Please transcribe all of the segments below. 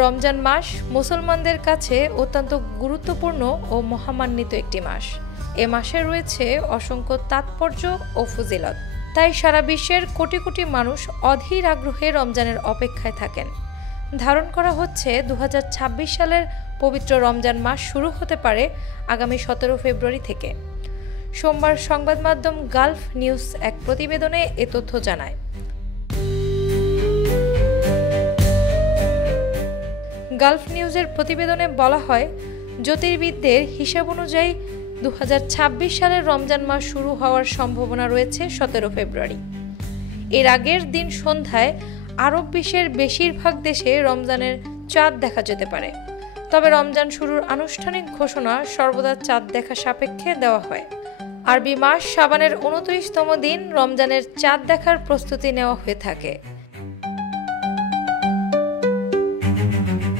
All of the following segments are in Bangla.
রমজান মাস মুসলমানদের কাছে অত্যন্ত গুরুত্বপূর্ণ ও মহামান্বিত একটি মাস। এ মাসে রয়েছে অসংখ্য তাৎপর্য ও ফজিলত। তাই সারা বিশ্বের কোটি কোটি মানুষ অধীর আগ্রহে রমজানের অপেক্ষায় থাকেন। ধারণ করা হচ্ছে 2026 সালের পবিত্র রমজান মাস শুরু হতে পারে আগামী 17 ফেব্রুয়ারি থেকে। সোমবার সংবাদ মাধ্যম গালফ নিউজ এক প্রতিবেদনে এ তথ্য জানায়। গালফ নিউজের প্রতিবেদনে বলা হয়, জ্যোতির্বিদদের হিসাব অনুযায়ী 2026 সালের রমজান মাস শুরু হওয়ার সম্ভাবনা রয়েছে 17 ফেব্রুয়ারি। এর আগের দিন সন্ধ্যায় আরব বিশ্বের বেশিরভাগ দেশে রমজানের চাঁদ দেখা যেতে পারে। তবে রমজান শুরুর আনুষ্ঠানিক ঘোষণা সর্বদা চাঁদ দেখা সাপেক্ষে দেওয়া হয়। আরবি মাস শাবানের 29তম দিন রমজানের চাঁদ দেখার প্রস্তুতি নেওয়া হয়ে থাকে।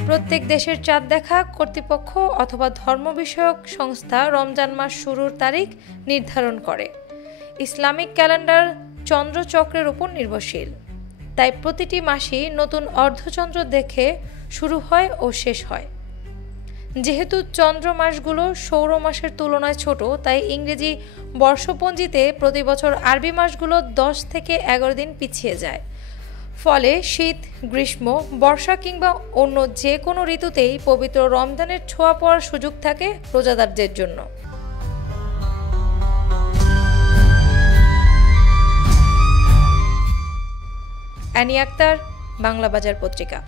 প্রত্যেক দেশের চাঁদ দেখা কর্তৃপক্ষ অথবা ধর্ম বিষয়ক সংস্থা রমজান মাস শুরুর তারিখ নির্ধারণ করে। ইসলামিক ক্যালেন্ডার চন্দ্রচক্রের উপর নির্ভরশীল, তাই প্রতিটি মাসই নতুন অর্ধচন্দ্র দেখে শুরু হয় ও শেষ হয়। যেহেতু চন্দ্র মাসগুলো সৌর মাসের তুলনায় ছোট, তাই ইংরেজি বর্ষপঞ্জিতে প্রতি বছর আরবি মাসগুলো 10 থেকে 11 দিন পিছিয়ে যায়। ফলে শীত, গ্রীষ্ম, বর্ষা কিংবা অন্য যে কোনো ঋতুতেই পবিত্র রমজানের ছোঁয়া পাওয়ার সুযোগ থাকে রোজাদারদের জন্য। অ্যানি আক্তার, বাংলা বাজার পত্রিকা।